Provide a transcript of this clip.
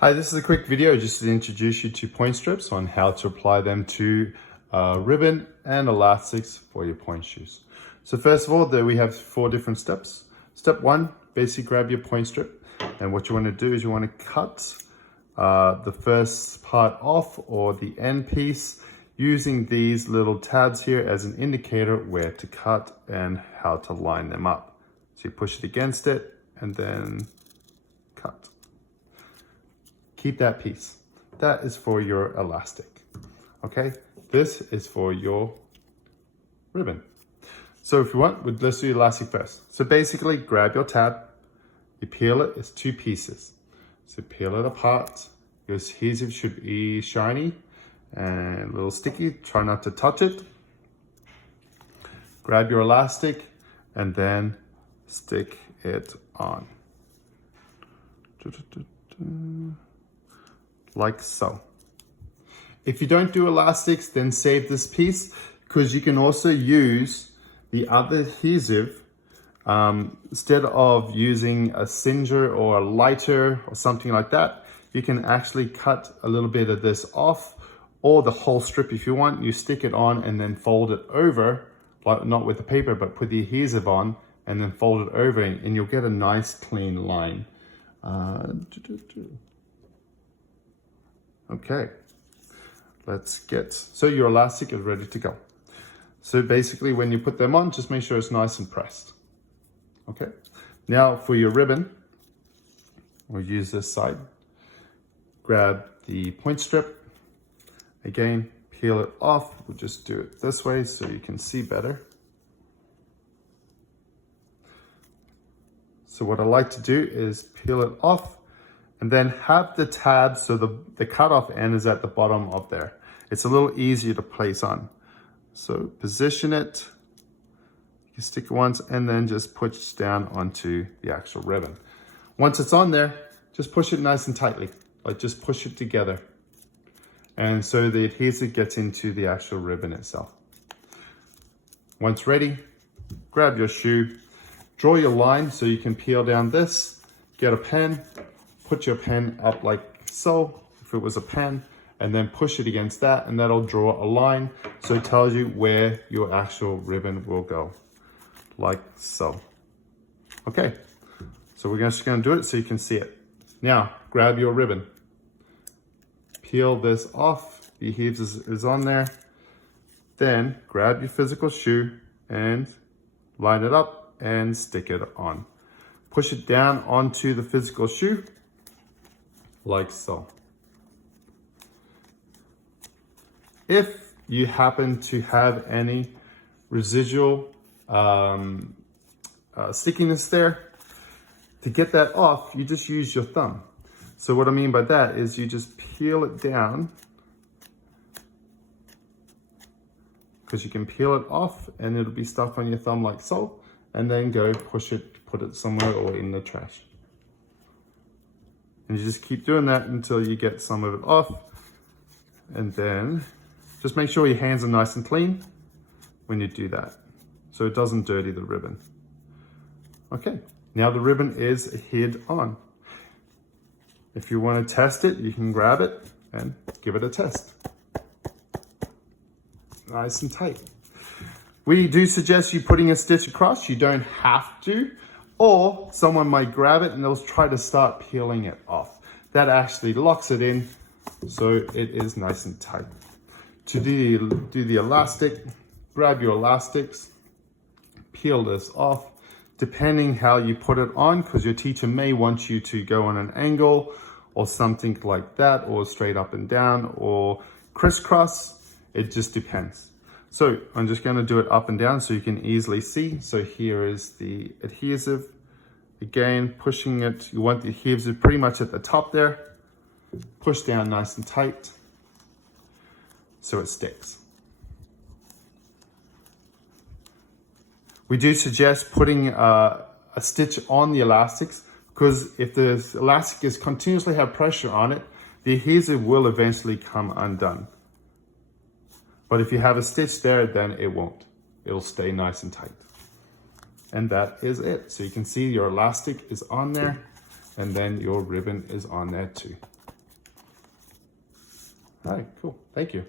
Hi, this is a quick video just to introduce you to Pointe Strips on how to apply them to ribbon and elastics for your pointe shoes. So first of all, there we have 4 different steps. Step 1, basically grab your pointe strip, and what you want to do is you want to cut the first part off, or the end piece, using these little tabs here as an indicator where to cut and how to line them up. So you push it against it and then cut. Keep that piece. That is for your elastic. Okay, this is for your ribbon. So if you want, let's do the elastic first. So basically grab your tab, you peel it, it's 2 pieces. So peel it apart. Your adhesive should be shiny and a little sticky, try not to touch it. Grab your elastic and then stick it on. Like so. If you don't do elastics, then save this piece, because you can also use the other adhesive instead of using a singer or a lighter or something like that. You can actually cut a little bit of this off, or the whole strip if you want. You stick it on and then fold it over, like not with the paper, but put the adhesive on and then fold it over, and you'll get a nice clean line. Okay, so your elastic is ready to go. So basically when you put them on, just make sure it's nice and pressed. Okay, now for your ribbon, we'll use this side. Grab the pointe strip, again, peel it off. We'll just do it this way so you can see better. So what I like to do is peel it off and then have the tab, so the cutoff end is at the bottom of there. It's a little easier to place on. So position it, you stick it once, and then just push down onto the actual ribbon. Once it's on there, just push it nice and tightly, like just push it together. And so the adhesive gets into the actual ribbon itself. Once ready, grab your shoe, draw your line so you can peel down this, get a pen, put your pen up like so, if it was a pen, and then push it against that, and that'll draw a line. So it tells you where your actual ribbon will go, like so. Okay, so we're just gonna do it so you can see it. Now, grab your ribbon. Peel this off, the adhesive is on there. Then grab your physical shoe and line it up and stick it on. Push it down onto the physical shoe, like so. If you happen to have any residual stickiness there, to get that off, you just use your thumb. So what I mean by that is you just peel it down, because you can peel it off and it'll be stuck on your thumb like so, and then go push it, put it somewhere or in the trash. And you just keep doing that until you get some of it off. And then just make sure your hands are nice and clean when you do that, so it doesn't dirty the ribbon. Okay, now the ribbon is adhered on. If you want to test it, you can grab it and give it a test. Nice and tight. We do suggest you putting a stitch across. You don't have to, or someone might grab it and they'll try to start peeling it off. That actually locks it in, so it is nice and tight. To do the elastic, grab your elastics, peel this off, depending how you put it on, because your teacher may want you to go on an angle or something like that, or straight up and down, or crisscross. It just depends. So I'm just going to do it up and down so you can easily see. So here is the adhesive. Again, pushing it, you want the adhesive pretty much at the top there. Push down nice and tight so it sticks. We do suggest putting a stitch on the elastics, because if the elastic is continuously have pressure on it, the adhesive will eventually come undone. But if you have a stitch there, then it won't. It'll stay nice and tight. And that is it. So you can see your elastic is on there, and then your ribbon is on there too. All right, cool. Thank you.